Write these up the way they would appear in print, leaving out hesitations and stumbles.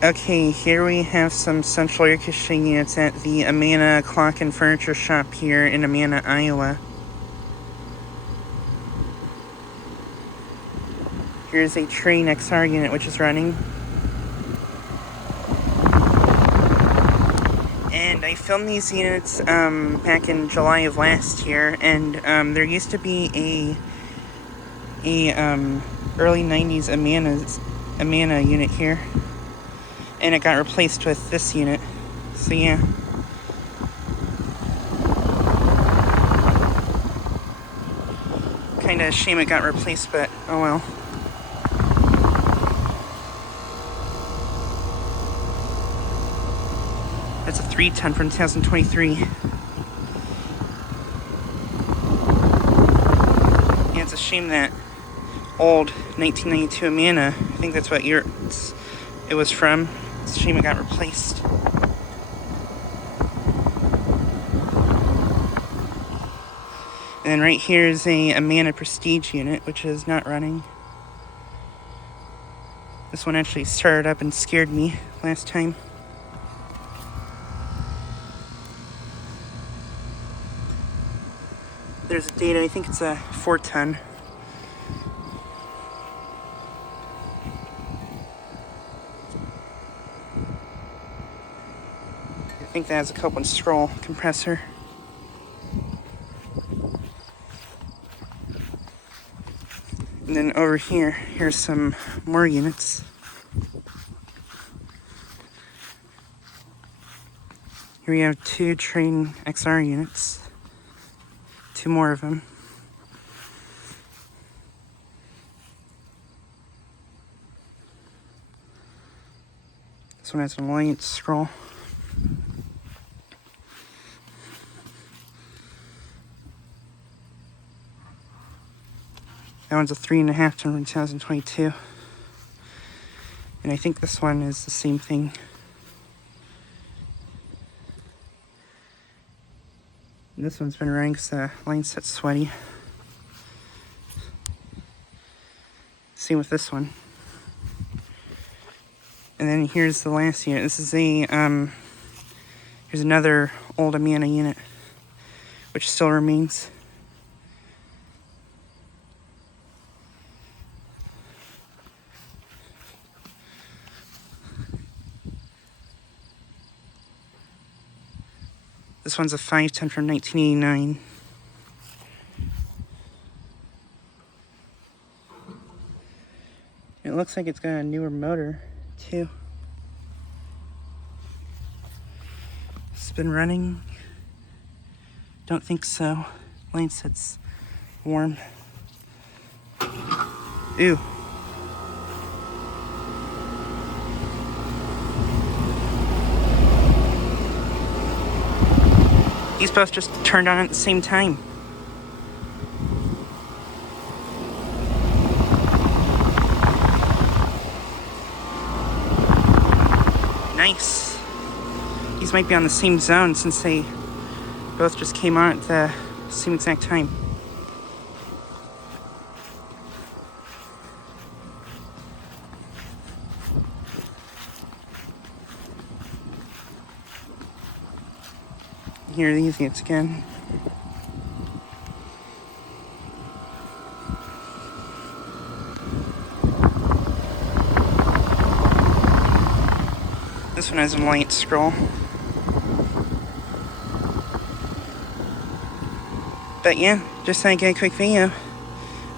Okay, here we have some central air conditioning units at the Amana Clock and Furniture Shop here in Amana, Iowa. Here's a Trane XR unit which is running. And I filmed these units back in July of last year, and there used to be a early 90s Amana unit here, and it got replaced with this unit. So yeah. Kinda a shame it got replaced, but oh well. That's a 310 from 2023. Yeah, it's a shame that old 1992 Amana, I think that's what year it was from. It's a shame it got replaced. And then right here is a Amana Prestige unit, which is not running. This one actually started up and scared me last time. There's a data, I think it's a 410. I think that has a Copeland scroll compressor. And then over here's some more units. Here we have 2 Trane XR units. 2 more of them. This one has an Alliance scroll. That one's a 3.5 ton from 2022. And I think this one is the same thing. And this one's been running because the line set's sweaty. Same with this one. And then here's the last unit. This is a, here's another old Amana unit, which still remains. This one's a 510 from 1989. It looks like it's got a newer motor, too. It's been running. Don't think so. Line set's warm. Ew. These both just turned on at the same time. Nice. These might be on the same zone since they both just came on at the same exact time. Here are these units again. This one has a light scroll. But yeah, just thought I'd get a quick video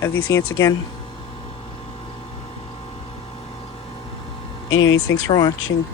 of these units again. Anyways, thanks for watching.